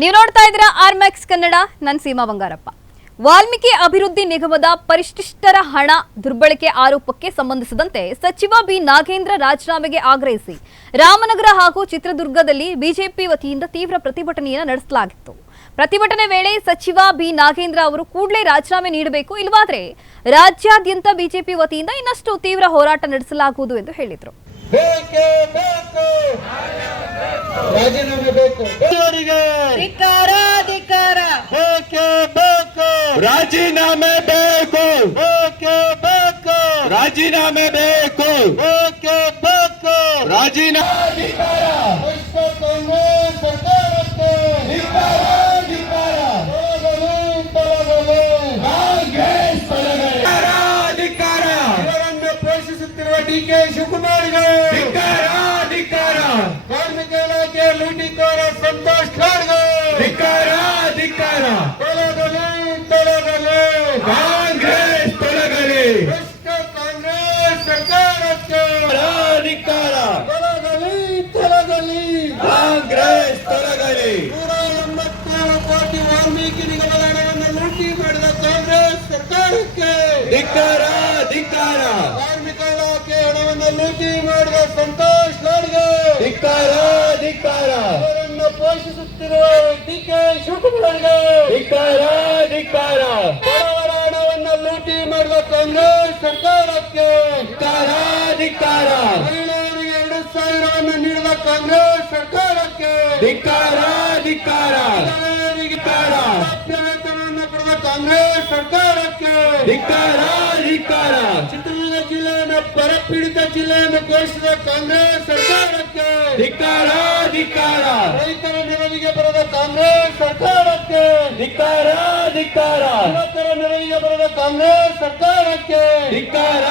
ನೀವು ನೋಡ್ತಾ ಇದ್ದೀರಾ ಆರ್ಮ್ಯಾಕ್ಸ್ ಕನ್ನಡ. ನಾನು ಸೀಮಾ ಬಂಗಾರಪ್ಪ. ವಾಲ್ಮೀಕಿ ಅಭಿವೃದ್ಧಿ ನಿಗಮದ ಪರಿಶಿಷ್ಟರ ಹಣ ದುರ್ಬಳಕೆ ಆರೋಪಕ್ಕೆ ಸಂಬಂಧಿಸಿದಂತೆ ಸಚಿವ ಬಿ ನಾಗೇಂದ್ರ ರಾಜೀನಾಮೆಗೆ ಆಗ್ರಹಿಸಿ ರಾಮನಗರ ಹಾಗೂ ಚಿತ್ರದುರ್ಗದಲ್ಲಿ ಬಿಜೆಪಿ ವತಿಯಿಂದ ತೀವ್ರ ಪ್ರತಿಭಟನೆಯನ್ನು ನಡೆಸಲಾಗಿತ್ತು. ಪ್ರತಿಭಟನೆ ವೇಳೆ ಸಚಿವ ಬಿ ನಾಗೇಂದ್ರ ಅವರು ಕೂಡಲೇ ರಾಜೀನಾಮೆ ನೀಡಬೇಕು, ಇಲ್ಲವಾದರೆ ರಾಜ್ಯಾದ್ಯಂತ ಬಿಜೆಪಿ ವತಿಯಿಂದ ಇನ್ನಷ್ಟು ತೀವ್ರ ಹೋರಾಟ ನಡೆಸಲಾಗುವುದು ಎಂದು ಹೇಳಿದರು. ರಾಜೀನಾಮೆ ಬೇಕು, ಧಿಕ್ಕಾರ ಧಿಕ್ಕಾರ, ರಾಜೀನಾಮೆ ಬೇಕು, ರಾಜೀನಾಮೆ ಬೇಕು, ರಾಜೀನಾಮೆ ಪೋಷಿಸುತ್ತಿರುವ ಡಿಕೆ ಶಿವಕುಮಾರ್ಗೆ ಕಾರ್ಮಿಕ ಇಲಾಖೆ ಲೂಟಿಕೋರ ಸಂತೋಷ್ ಖಾರ್ಗೆ ತೊಲಗಲಿ ಕಾಂಗ್ರೆಸ್ ತೊಲಗಲಿ, ಕಾಂಗ್ರೆಸ್ ಸರ್ಕಾರಕ್ಕೆ ತೊಲಗಲಿ ಕಾಂಗ್ರೆಸ್ ತೊಲಗಲಿ. 187 ಕೋಟಿ ವಾಲ್ಮೀಕಿ ನಿಗಮದ ಹಣವನ್ನು ಲೂಟಿ ಮಾಡಿದ ಕಾಂಗ್ರೆಸ್ ಸರ್ಕಾರಕ್ಕೆ ಧಿಕ್ಕಾರ. ಕಾರ್ಮಿಕ ಇಲಾಖೆ ಹಣವನ್ನು ಲೂಟಿ ಮಾಡಿದ ಸಂತೋಷ್ ಲಾಡ್ಗೆ ಧಿಕ್ಕಾರ. ಅವರನ್ನು ಪೋಷಿಸುತ್ತಿರುವ ಡಿಕೆ ಶಿವಕುಮಾರ್ಗೆ ಧಿಕ್ಕಾರ. ಬಡವರ ಹಣವನ್ನು ಲೂಟಿ ಮಾಡಿದ ಕಾಂಗ್ರೆಸ್ ಸರ್ಕಾರಕ್ಕೆ ಧಿಕ್ಕಾರ. ಮಹಿಳೆಯರಿಗೆ 2,000 ನೀಡಿದ ಕಾಂಗ್ರೆಸ್ ಸರ್ಕಾರಕ್ಕೆ ಧಿಕ್ಕಾರ. ವೇತನವನ್ನು ಪಡೆದ ಕಾಂಗ್ರೆಸ್ ಸರ್ಕಾರಕ್ಕೆ ಧಿಕ್ಕಾರ. ಚಿತ್ರದುರ್ಗ ಜಿಲ್ಲೆಯನ್ನು ಬರಪೀಡಿತ ಜಿಲ್ಲೆಯನ್ನು ಘೋಷಿಸಿದ ಕಾಂಗ್ರೆಸ್ ಸರ್ಕಾರಕ್ಕೆ ಧಿಕ್ಕಾರ. ರೈತರ ನೆರವಿಗೆ ಬರದ ಕಾಂಗ್ರೆಸ್ ಸರ್ಕಾರಕ್ಕೆ ಧಿಕ್ಕಾರ. ಯುವಕರ ನೆರವಿಗೆ ಬರದ ಕಾಂಗ್ರೆಸ್ ಸರ್ಕಾರಕ್ಕೆ ಧಿಕ್ಕಾರ.